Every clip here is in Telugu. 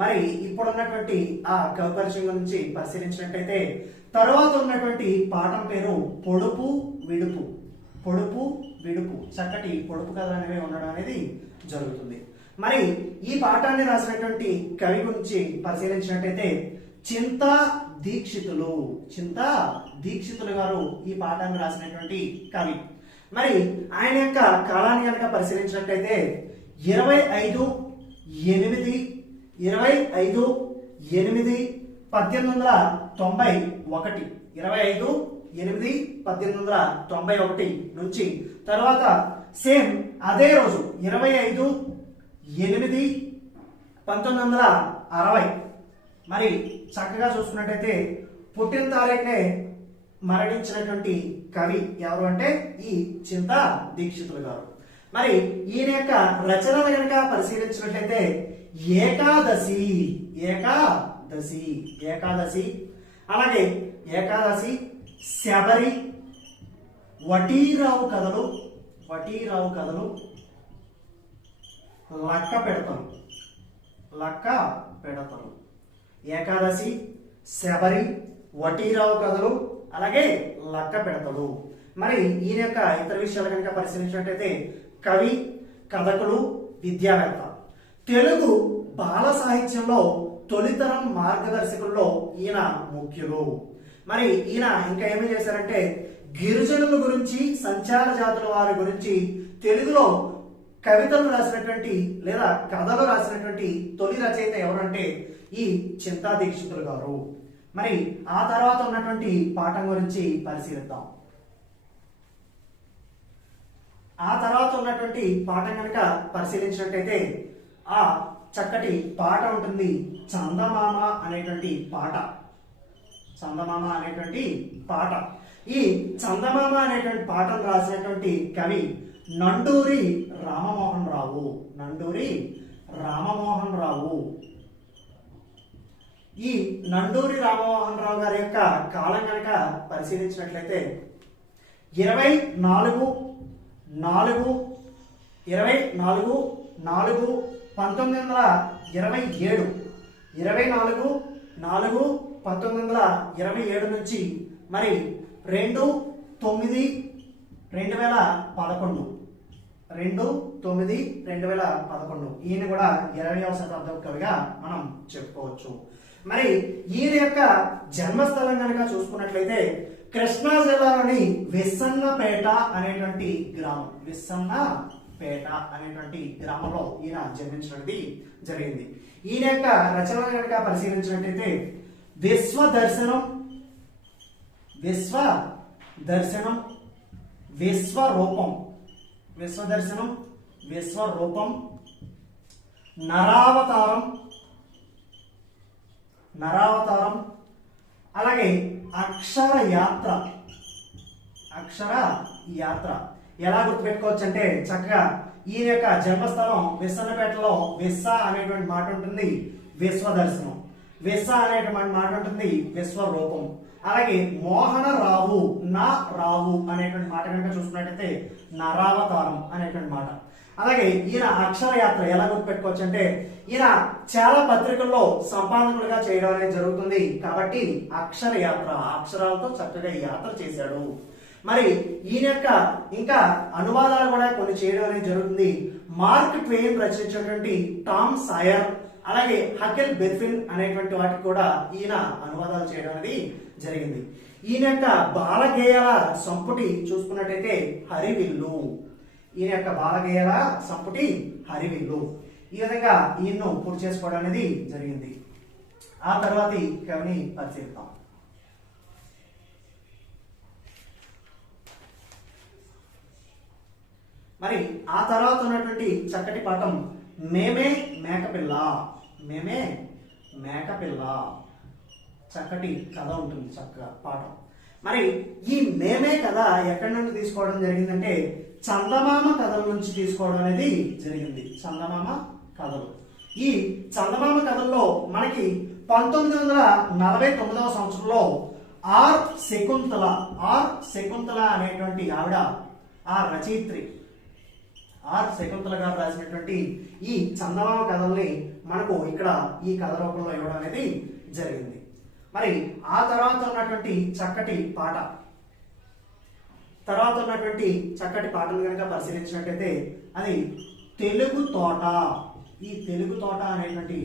మరి ఇప్పుడున్నటువంటి ఆ కవి పరిచయం గురించి పరిశీలించినట్టయితే తరువాత ఉన్నటువంటి పాఠం పేరు పొడుపు విడుపు. పొడుపు విడుపు, చక్కటి పొడుపు కథలు అనేవి ఉండడం అనేది జరుగుతుంది. మరి ఈ పాఠాన్ని రాసినటువంటి కవి గురించి పరిశీలించినట్టయితే చింతా దీక్షితులు. చింతా దీక్షితులు గారు ఈ పాఠాన్ని రాసినటువంటి కవి. మరి ఆయన యొక్క కాలాన్ని కనుక పరిశీలించినట్టయితే 25/8/1891 25/8/1891 నుంచి తర్వాత సేమ్ అదే రోజు 25/8/1960 మరి చక్కగా చూసుకున్నట్టయితే పుట్టిన తారీఖునే మరణించినటువంటి కవి ఎవరు అంటే ఈ చింతా దీక్షితులు గారు. మరి ఈయన యొక్క రచనలు కనుక పరిశీలించినట్లయితే ఏకాదశి ఏకాదశి ఏకాదశి అలాగే ఏకాదశి, శబరి, వటీరావు కథలు, వటీరావు కథలు, లక్క పెడతలు, లక్క పెడతలు, ఏకాదశి, శబరి, వటీరావు కథలు, అలాగే లక్క పెడతలు. మరి ఈయన యొక్క ఇతర విషయాలు కనుక పరిశీలించినట్టయితే కవి, కథకులు, విద్యావేత్త. తెలుగు బాల సాహిత్యంలో తొలితరం మార్గదర్శకుల్లో ఈయన ముఖ్యులు. మరి ఈయన ఇంకా ఏమి చేశారంటే గిరిజనుల గురించి, సంచార జాతుల వారి గురించి తెలుగులో కవితలు రాసినటువంటి లేదా కథలు రాసినటువంటి తొలి రచయిత ఎవరంటే ఈ చింతా దీక్షితులు గారు. మరి ఆ తర్వాత ఉన్నటువంటి పాఠం గురించి పరిశీలిద్దాం. ఆ తర్వాత ఉన్నటువంటి పాఠం కనుక పరిశీలించినట్టయితే ఆ చక్కటి పాట ఉంటుంది, చందమామ అనేటువంటి పాట. చందమామ అనేటువంటి పాట. ఈ చందమామ అనేటువంటి పాటను రాసినటువంటి కవి నండూరి రామమోహన్ రావు. నండూరి రామమోహన్ రావు. ఈ నండూరి రామమోహన్ రావు గారి యొక్క కాలం కనుక పరిశీలించినట్లయితే 24/4/1927 24/4/1927 నుంచి మరి 2/9/2011 2/9/2011 ఈయన కూడా 20వ శతాబ్దపు కవిగా మనం చెప్పుకోవచ్చు. మరి ఈయన యొక్క జన్మస్థలం కనుక చూసుకున్నట్లయితే కృష్ణా జిల్లాలోని విస్సన్నపేట అనేటువంటి గ్రామం. విస్సన్నపేట అనేటువంటి గ్రామంలో ఈయన జన్మించడానికి జరిగింది. ఈయన యొక్క రచనలు కనుక పరిశీలించినట్లయితే విశ్వదర్శనం, విశ్వదర్శనం, విశ్వరూపం, విశ్వదర్శనం, విశ్వరూపం, నరావతారం, నరావతారం, అలాగే అక్షర యాత్ర. అక్షర యాత్ర ఎలా గుర్తుపెట్టుకోవచ్చు అంటే చక్కగా ఈయన యొక్క జన్మస్థలం విస్సన్నపేటలో విస్స అనేటువంటి మాట ఉంటుంది, విశ్వదర్శనం. విస్స అనేటువంటి మాట ఉంటుంది, విశ్వరూపం. అలాగే మోహన రావు, నా రావు అనేటువంటి మాట కనుక చూసుకున్నట్టయితే నరావతారం అనేటువంటి మాట. అలాగే ఈయన అక్షర యాత్ర ఎలా గుర్తుపెట్టుకోవచ్చు అంటే ఈయన చాలా పత్రికల్లో సంపాదకులుగా చేయడం అనేది జరుగుతుంది కాబట్టి అక్షర యాత్ర, అక్షరాలతో చక్కగా యాత్ర చేశాడు. మరి ఈయన యొక్క ఇంకా అనువాదాలు కూడా కొన్ని చేయడం అనేది జరుగుతుంది. మార్క్ ట్వెయిన్ రచించినటువంటి టామ్ సాయర్ అలాగే హకెల్ బెర్ఫిన్ అనేటువంటి వాటికి కూడా ఈయన అనువాదాలు చేయడం అనేది జరిగింది. ఈయన యొక్క బాలగేయాల సంపుటి చూసుకున్నట్టయితే హరివిల్లు. ఈయన యొక్క బాలగేయాల సంపుటి హరివిల్లు. ఈ విధంగా ఈయన్ను పూర్తి చేసుకోవడం అనేది జరిగింది. ఆ తర్వాతి కవిని పరిశీలిద్దాం. మరి ఆ తర్వాత ఉన్నటువంటి చక్కటి పాఠం మేమే మేకపిల్ల. మేమే మేకపిల్ల చక్కటి కథ ఉంటుంది, చక్కగా పాఠం. మరి ఈ మేమే కథ ఎక్కడి నుండి తీసుకోవడం జరిగిందంటే చందమామ కథల నుంచి తీసుకోవడం అనేది జరిగింది. చందమామ కథలు. ఈ చందమామ కథల్లో మనకి 1949వ సంవత్సరంలో ఆర్ శకుంతల అనేటువంటి ఆవిడ, ఆ రచయిత్రి ఆర్ శకుంతల గారు రాసినటువంటి ఈ చందమామ కథల్ని మనకు ఇక్కడ ఈ కథ రూపంలో ఇవ్వడం అనేది జరిగింది. మరి ఆ తర్వాత ఉన్నటువంటి చక్కటి పాటను కనుక పరిశీలించినట్టయితే అది తెలుగు తోట. ఈ తెలుగు తోట అనేటువంటి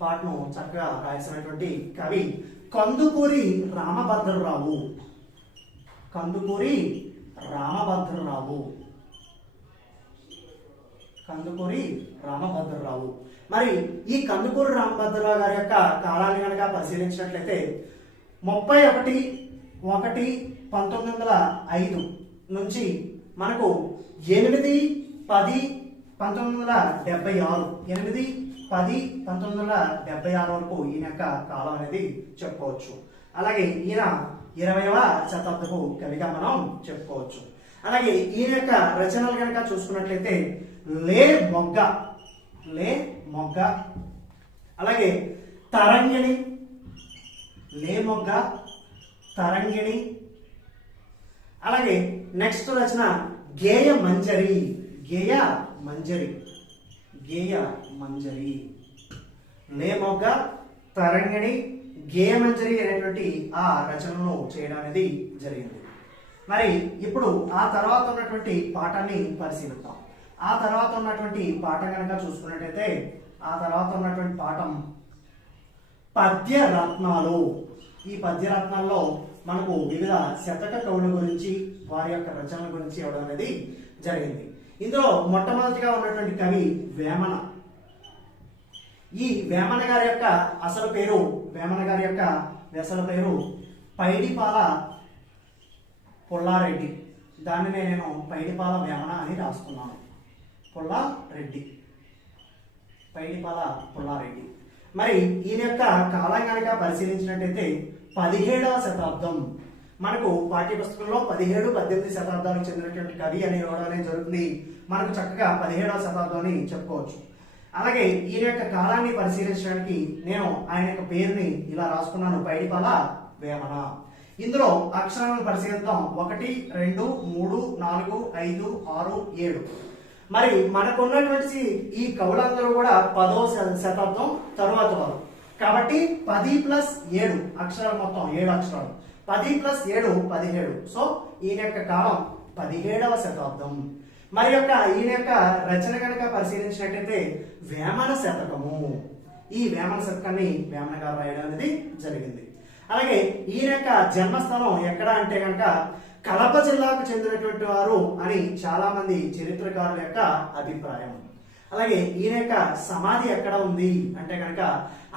పాటను చక్కగా రాసినటువంటి కవి కందుకూరి రామభద్రరావు. మరి ఈ కందుకూరి రామభద్రరావు గారి యొక్క కాలాన్ని కనుక పరిశీలించినట్లయితే 31/1/1905 నుంచి మనకు 8/10/1976 8/10/1976 వరకు ఈయన యొక్క కాలం అనేది చెప్పుకోవచ్చు. అలాగే ఈయన 20వ శతాబ్దపు కవిగా మనం చెప్పుకోవచ్చు. అలాగే ఈయన యొక్క రచనలు కనుక చూసుకున్నట్లయితే లే మొగ్గ, అలాగే తరంగిణి, అలాగే నెక్స్ట్ రచన గేయ మంజరి. లే మొగ్గ, తరంగిణి, గేయ మంజరి అనేటువంటి ఆ రచనను చేయడం అనేది జరిగింది. మరి ఇప్పుడు ఆ తర్వాత ఉన్నటువంటి పాఠాన్ని పరిశీలిద్దాం. ఆ తర్వాత ఉన్నటువంటి పాఠం కనుక చూసుకున్నట్టయితే ఆ తర్వాత ఉన్నటువంటి పాఠం పద్యరత్నాలు. ఈ పద్యరత్నాల్లో మనకు వివిధ శతక కవుల గురించి వారి యొక్క రచనల గురించి ఇవ్వడం అనేది జరిగింది. ఇందులో మొట్టమొదటిగా ఉన్నటువంటి కవి వేమన. ఈ వేమన గారి యొక్క అసలు పేరు పైడిపాల పుల్లారెడ్డి. దానినే నేను పైడిపాల వేమన అని రాసుకున్నాను. పైడిపాల పుల్లారెడ్డి. మరి ఈయన యొక్క కాలం కనుక పరిశీలించినట్టయితే 17వ శతాబ్దం. మనకు పాఠ్యపుస్తకంలో 17, 18 శతాబ్దాలకు చెందినటువంటి కవి అని ఇవ్వడం అనేది జరుగుతుంది. మనకు చక్కగా 17వ శతాబ్దం అని చెప్పుకోవచ్చు. అలాగే ఈయన యొక్క కాలాన్ని పరిశీలించడానికి నేను ఆయన యొక్క పేరుని ఇలా రాసుకున్నాను, పైడిపాల వేమన. ఇందులో అక్షరాలను పరిశీలిద్దాం. 1, 2, 3, 4, 5, 6, 7. మరి మనకున్నటువంటి ఈ కవులందరూ కూడా 10వ శతాబ్దం తరువాత వారు కాబట్టి 10+7 అక్షరాలు, మొత్తం 7 అక్షరాలు. 10+7 17. సో ఈయన యొక్క కాలం 17వ శతాబ్దం. మరి ఈయన యొక్క రచన కనుక పరిశీలించినట్టయితే వేమన శతకము. ఈ వేమన శతకాన్ని వేమన గారు రాయడం అనేది జరిగింది. అలాగే ఈయన యొక్క జన్మస్థానం ఎక్కడ అంటే కనుక కడప జిల్లాకు చెందినటువంటి వారు అని చాలా మంది చరిత్రకారుల యొక్క అభిప్రాయం. అలాగే ఈయన యొక్క సమాధి ఎక్కడ ఉంది అంటే కనుక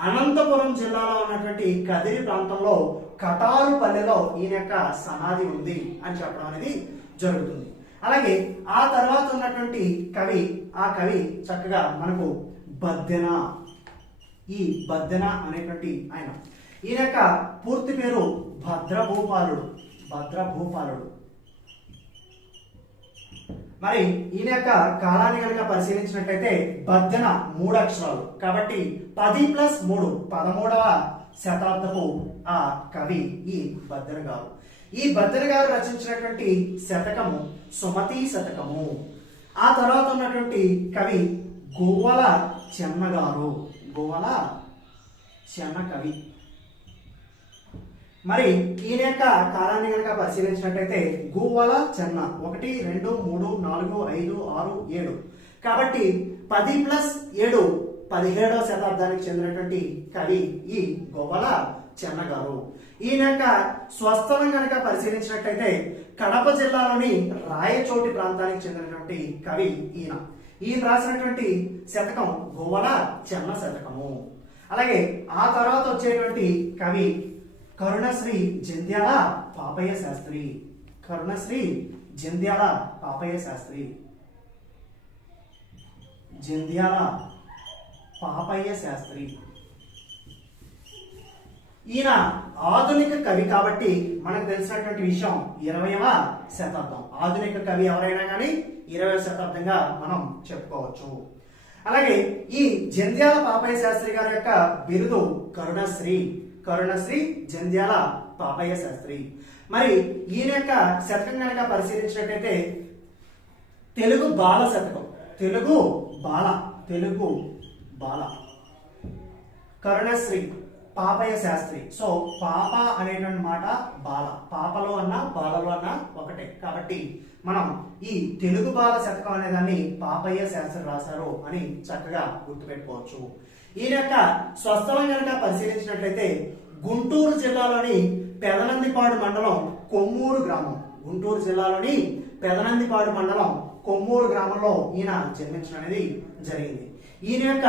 అనంతపురం జిల్లాలో ఉన్నటువంటి కదిరి ప్రాంతంలో కటారుపల్లెలో ఈయన యొక్క సమాధి ఉంది అని చెప్పడం అనేది జరుగుతుంది. అలాగే ఆ తర్వాత ఉన్నటువంటి ఆ కవి చక్కగా మనకు బద్దెన. ఈ బద్దెన అనేటువంటి ఆయన, ఈయన యొక్క పూర్తి పేరు భద్రభూపాలుడు. మరి ఈయన యొక్క కాలాన్ని కనుక పరిశీలించినట్టయితే బద్దెన 3 అక్షరాలు కాబట్టి 10+3 13వ శతాబ్దపు ఆ కవి ఈ బద్దెన గారు. ఈ బద్దెన గారు రచించినటువంటి శతకము సుమతి శతకము. ఆ తర్వాత ఉన్నటువంటి కవి గువ్వల చెన్న గారు. కవి. మరి ఈయన యొక్క కాలాన్ని కనుక పరిశీలించినట్టయితే గువ్వల చెన్న 1, 2, 3, 4, 5, 6, 7 కాబట్టి 10+7 17వ శతాబ్దానికి చెందినటువంటి కవి ఈ గువ్వల చెన్న గారు. ఈయన యొక్క స్వస్థలం కనుక పరిశీలించినట్టయితే కడప జిల్లాలోని రాయచోటి ప్రాంతానికి చెందినటువంటి కవి ఈయన. ఈయన రాసినటువంటి శతకం గువ్వల చెన్న శతకము. అలాగే ఆ తర్వాత వచ్చేటువంటి కవి కరుణశ్రీ జంధ్యాల పాపయ్య శాస్త్రి. ఈయన ఆధునిక కవి కాబట్టి మనకు తెలిసినటువంటి విషయం 20వ శతాబ్దం. ఆధునిక కవి ఎవరైనా కానీ 20వ శతాబ్దంగా మనం చెప్పుకోవచ్చు. అలాగే ఈ జంధ్యాల పాపయ్య శాస్త్రి గారి యొక్క బిరుదు కరుణశ్రీ జంధ్యాల పాపయ్య శాస్త్రి. మరి ఈయన యొక్క శతకం కనుక పరిశీలించినట్టయితే తెలుగు బాల తెలుగు బాల, తెలుగు బాల. కరుణశ్రీ పాపయ్య శాస్త్రి. సో పాప అనేటువంటి మాట బాల, పాపలో అన్న బాలలో అన్న ఒకటే కాబట్టి మనం ఈ తెలుగు బాల శతకం అనే దాన్ని పాపయ్య శాస్త్రి రాశారు అని చక్కగా గుర్తుపెట్టుకోవచ్చు. ఈయన యొక్క స్వస్థలం కనుక పరిశీలించినట్లయితే గుంటూరు జిల్లాలోని పెదనందిపాడు మండలం కొమ్మూరు గ్రామం, గుంటూరు జిల్లాలోని పెదనందిపాడు మండలం కొమ్మూరు గ్రామంలో ఈయన జన్మించడం అనేది జరిగింది. ఈయన యొక్క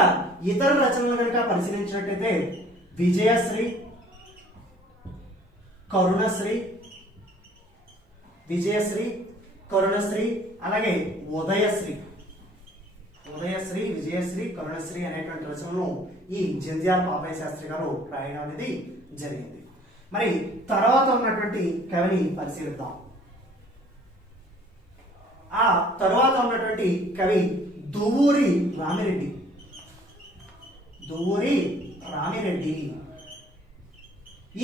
ఇతర రచనలు కనుక పరిశీలించినట్లయితే విజయశ్రీ, కరుణశ్రీ, విజయశ్రీ, కరుణశ్రీ, అలాగే ఉదయశ్రీ, ఉదయశ్రీ, విజయశ్రీ, కరుణశ్రీ అనేటువంటి రచనలను ఈ జంధ్యాల పాపయ్య శాస్త్రి గారు రాయడం అనేది జరిగింది. మరి తర్వాత ఉన్నటువంటి కవిని పరిశీలిద్దాం. ఆ తర్వాత ఉన్నటువంటి కవి దువ్వూరి రామిరెడ్డి, దువ్వూరి రామిరెడ్డి.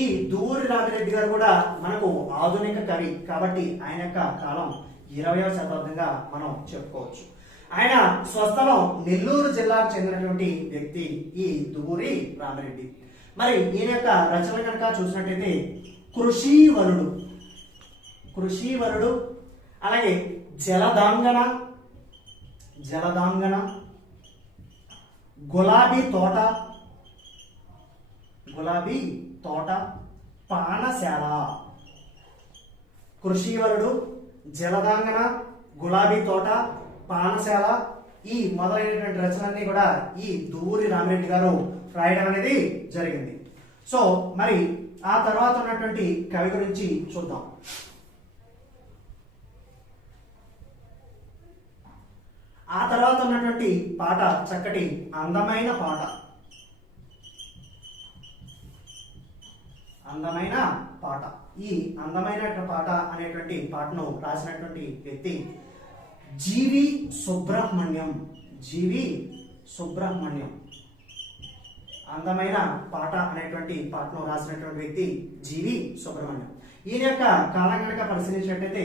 ఈ దువ్వూరి రామిరెడ్డి గారు కూడా మనకు ఆధునిక కవి కాబట్టి ఆయన యొక్క కాలం 20వ శతాబ్దంగా మనం చెప్పుకోవచ్చు. ఆయన స్వస్థలం నెల్లూరు జిల్లాకు చెందినటువంటి వ్యక్తి ఈ దువ్వూరి రామిరెడ్డి. మరి ఈయన యొక్క రచన కనుక చూసినట్టయితే కృషీవరుడు, కృషీవరుడు, అలాగే జలదాంగన, జలదాంగన, గులాబీ తోట, గులాబీ తోట, పానశాల. కృషీవరుడు, జలదాంగన, గులాబీ తోట, పానశాల ఈ మొదలైనటువంటి రచనలన్నీ కూడా ఈ దువ్వూరి రామిరెడ్డి గారు రాయడం అనేది జరిగింది. సో మరి ఆ తర్వాత ఉన్నటువంటి కవి గురించి చూద్దాం. ఆ తర్వాత ఉన్నటువంటి పాట చక్కటి అందమైన పాట, అందమైన పాట. ఈ అందమైన పాట అనేటువంటి పాటను రాసినటువంటి వ్యక్తి జీవి సుబ్రహ్మణ్యం, జీవి సుబ్రహ్మణ్యం. అందమైన పాట అనేటువంటి పాటను రాసినటువంటి వ్యక్తి జీవి సుబ్రహ్మణ్యం. ఈయన యొక్క కాలం కనుక పరిశీలించినట్టయితే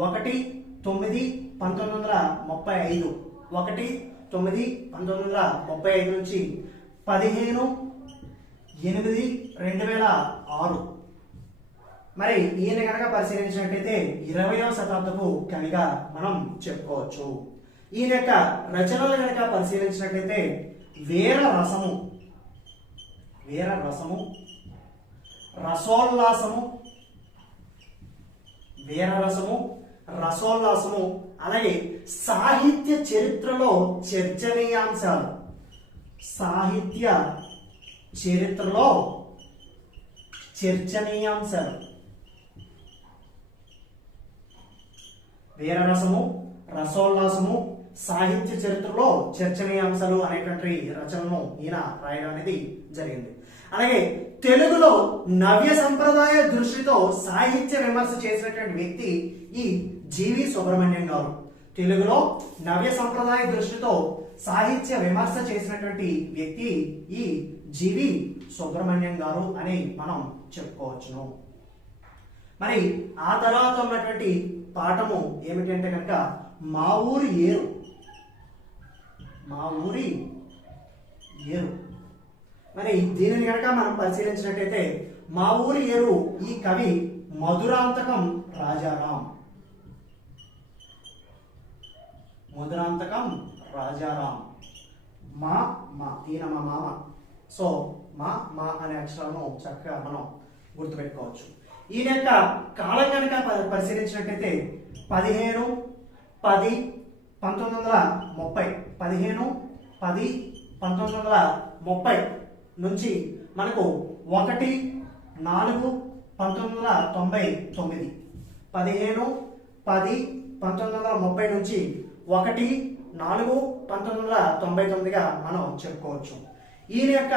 1/9/1935, 1/9/1935 నుంచి 15/8/2006. మరి ఈయన కనుక పరిశీలించినట్టయితే 20వ శతాబ్దపు కవిగా మనం చెప్పుకోవచ్చు. ఈయన యొక్క రచనలు కనుక పరిశీలించినట్టయితే వీర రసము, వీర రసము, రసోల్లాసము, వీరరసము, రసోల్లాసము, అలాగే సాహిత్య చరిత్రలో చర్చనీయాంశాలు, సాహిత్య చరిత్రలో చర్చనీయాంశాలు. వీరరసము, రసోల్లాసము, సాహిత్య చరిత్రలో చర్చనీయాంశాలు అనేటువంటి రచనను ఈయన రాయడం అనేది జరిగింది. అలాగే తెలుగులో నవ్య సంప్రదాయ దృష్టితో సాహిత్య విమర్శ చేసినటువంటి వ్యక్తి ఈ జీవి సుబ్రహ్మణ్యం గారు. తెలుగులో నవ్య సంప్రదాయ దృష్టితో సాహిత్య విమర్శ చేసినటువంటి వ్యక్తి ఈ జీవి సుబ్రహ్మణ్యం గారు అని మనం చెప్పుకోవచ్చును. మరి ఆ తర్వాత ఉన్నటువంటి పాఠము ఏమిటంటే కనుక మా ఊరి ఏరు, మా ఊరి ఏరు. మరి దీనిని కనుక మనం పరిశీలించినట్టయితే మా ఊరి ఏరు ఈ కవి మధురాంతకం రాజారాం, మధురాంతకం రాజారాం. మా మా ఈయన మా మామ. సో మా మా అనే అక్షరాలను చక్కగా మనం గుర్తుపెట్టుకోవచ్చు. ఈయన యొక్క కాలం కనుక పరిశీలించినట్టయితే 15/10/1930, 15/10/1930 నుంచి మనకు 1/4/1999, 15/10/1930 నుంచి 1/4/1999గా మనం చెప్పుకోవచ్చు. ఈయన యొక్క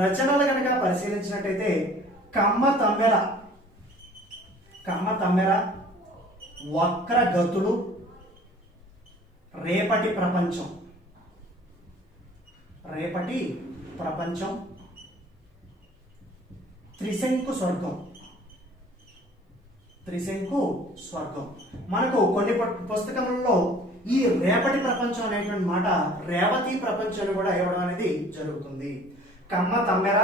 రచనలు కనుక పరిశీలించినట్టయితే కమ్మ తమ్మెర, కమ్మ తమ్మెర, వక్రగతులు, రేపటి ప్రపంచం, రేపటి ప్రపంచం, త్రిశంకు స్వర్గం, త్రిశంకు స్వర్గం. మనకు కొన్ని పుస్తకములలో ఈ రేపటి ప్రపంచం అనేటువంటి మాట రేవతి ప్రపంచం కూడా ఇవ్వడం అనేది జరుగుతుంది. కమ్మ తమ్మెర,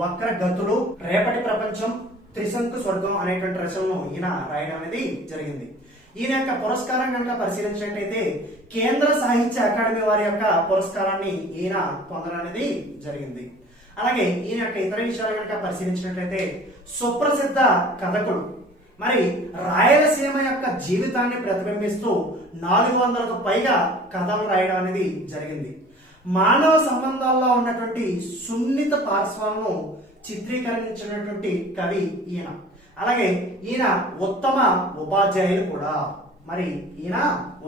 వక్ర గతులు, రేపటి ప్రపంచం, త్రిశంకు స్వర్గం అనేటువంటి రచనను ఈయన రాయడం అనేది జరిగింది. ఈయన యొక్క పురస్కారం కనుక పరిశీలించినట్లయితే కేంద్ర సాహిత్య అకాడమీ వారి యొక్క పురస్కారాన్ని ఈయన పొందడం అనేది జరిగింది. అలాగే ఈయన యొక్క ఇతర విషయాలు కనుక పరిశీలించినట్లయితే సుప్రసిద్ధ కథకుడు, మరి రాయలసీమ యొక్క జీవితాన్ని ప్రతిబింబిస్తూ 400కు పైగా కథలు రాయడం అనేది జరిగింది. మానవ సంబంధాల్లో ఉన్నటువంటి సున్నిత పార్శ్వాలను చిత్రీకరించినటువంటి కవి ఈయన. అలాగే ఈయన ఉత్తమ ఉపాధ్యాయులు కూడా, మరి ఈయన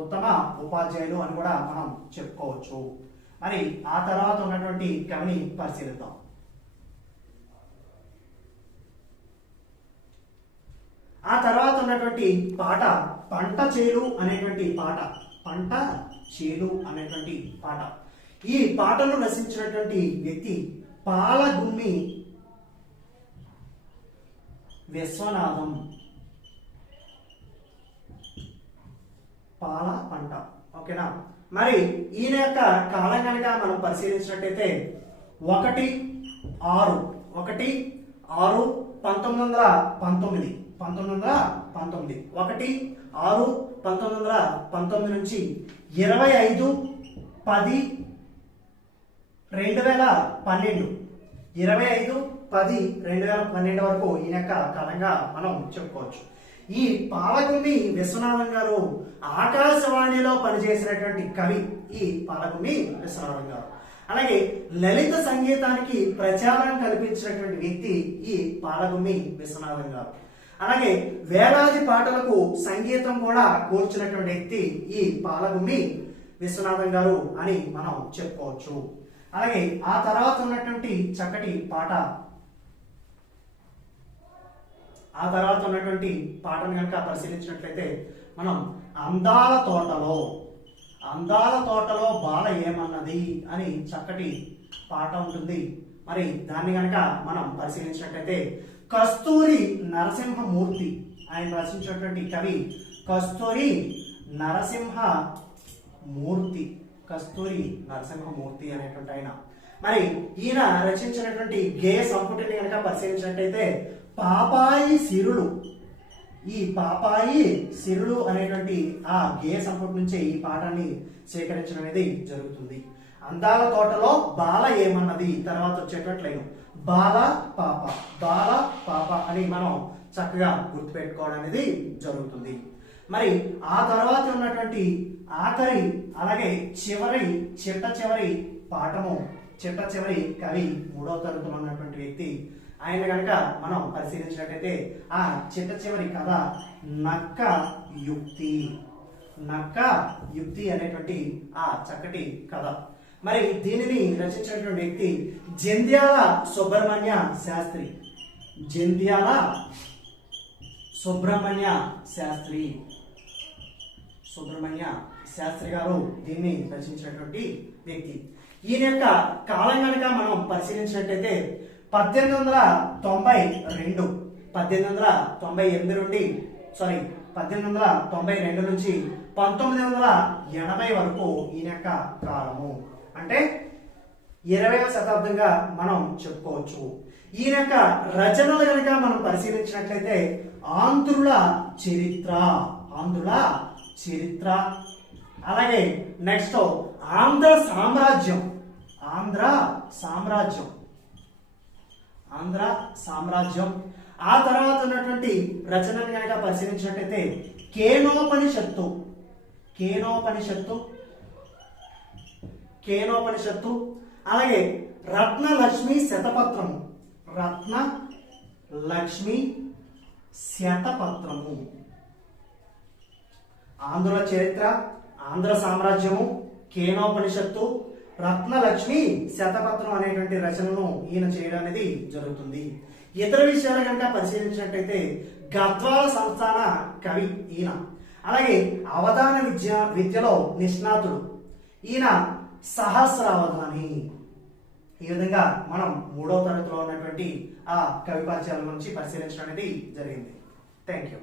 ఉత్తమ ఉపాధ్యాయులు అని కూడా మనం చెప్పుకోవచ్చు. మరి ఆ తర్వాత ఉన్నటువంటి కవిని పరిశీలిద్దాం. ఆ తర్వాత ఉన్నటువంటి పాట పంట చేలు అనేటువంటి పాట, పంట చేలు అనేటువంటి పాట. ఈ పాటను రచించినటువంటి వ్యక్తి పాలగుమ్మి విశ్వనాథం. పాల పంట, ఓకేనా. మరి ఈయన యొక్క కాలం కనుక మనం పరిశీలించినట్టయితే 1/6/1919 1/6/1919 నుంచి 25/10/2012 25/10/2012 వరకు ఈయన యొక్క కాలంగా మనం చెప్పుకోవచ్చు. ఈ పాలగుమ్మి విశ్వనాథం గారు ఆకాశవాణిలో పనిచేసినటువంటి కవి ఈ పాలగుమ్మి విశ్వనాథం గారు. అలాగే లలిత సంగీతానికి ప్రచారం కల్పించినటువంటి వ్యక్తి ఈ పాలగుమ్మి విశ్వనాథం గారు. అలాగే వేలాది పాటలకు సంగీతం కూడా కూర్చున్నటువంటి వ్యక్తి ఈ పాలగుమ్మి విశ్వనాథం గారు అని మనం చెప్పుకోవచ్చు. అలాగే ఆ తర్వాత ఉన్నటువంటి చక్కటి పాట, ఆ తర్వాత ఉన్నటువంటి పాటను కనుక పరిశీలించినట్లయితే మనం అందాల తోటలో బాల ఏమన్నది అని చక్కటి పాట ఉంటుంది. మరి దాన్ని కనుక మనం పరిశీలించినట్లయితే కస్తూరి నరసింహమూర్తి, ఆయన రచించినటువంటి కవి కస్తూరి నరసింహమూర్తి అనేటువంటి ఆయన. మరి ఈయన రచించినటువంటి గేయ సంపుటిని కనుక పరిశీలించినట్టయితే పాపాయి సిరులు, ఈ పాపాయి సిరులు అనేటువంటి ఆ గేయ సంపుటి నుంచే ఈ పాఠాన్ని సేకరించడం అనేది జరుగుతుంది. అందాల తోటలో బాల ఏమన్నది తర్వాత వచ్చేటువంటి లైన్ బాల పాప అని మనం చక్కగా గుర్తుపెట్టుకోవడం అనేది జరుగుతుంది. మరి ఆ తర్వాత ఉన్నటువంటి ఆఖరి అలాగే చిట్ట చివరి పాఠము, చిట్ట చివరి కవి 3వ తరగతిలో ఉన్నటువంటి వ్యక్తి. ఆయన కనుక మనం పరిశీలించినట్టయితే ఆ చిట్ట చివరి కథ నక్క యుక్తి అనేటువంటి ఆ చక్కటి కథ. మరి దీనిని రచించినటువంటి వ్యక్తి జంధ్యాల సుబ్రహ్మణ్య శాస్త్రి గారు దీన్ని రచించినటువంటి వ్యక్తి. ఈయన యొక్క కాలం కనుక మనం పరిశీలించినట్టయితే 1892 నుంచి 1980 వరకు ఈయన యొక్క కాలము, అంటే 20వ శతాబ్దంగా మనం చెప్పుకోవచ్చు. ఈయన యొక్క రచనలు కనుక మనం పరిశీలించినట్లయితే ఆంధ్రుల చరిత్ర, అలాగే నెక్స్ట్ ఆంధ్ర సామ్రాజ్యం. ఆ తర్వాత ఉన్నటువంటి రచనలు కనుక పరిశీలించినట్టయితే కేనోపనిషత్తు, అలాగే రత్నలక్ష్మి శతపత్రము, ఆంధ్రుల చరిత్ర, ఆంధ్ర సామ్రాజ్యము, కేనోపనిషత్తు, రత్నలక్ష్మి శతపత్రం అనేటువంటి రచనను ఈయన చేయడం అనేది జరుగుతుంది. ఇతర విషయాలు కనుక పరిశీలించినట్టయితే గద్వాల సంస్థాన కవి ఈయన. అలాగే అవధాన విద్యలో నిష్ణాతుడు ఈయన, సహస్రావధాని. ఈ విధంగా మనం 3వ తరగతిలో ఉన్నటువంటి ఆ కవి పరిచయాల గురించి పరిశీలించడం అనేది జరిగింది. Thank you.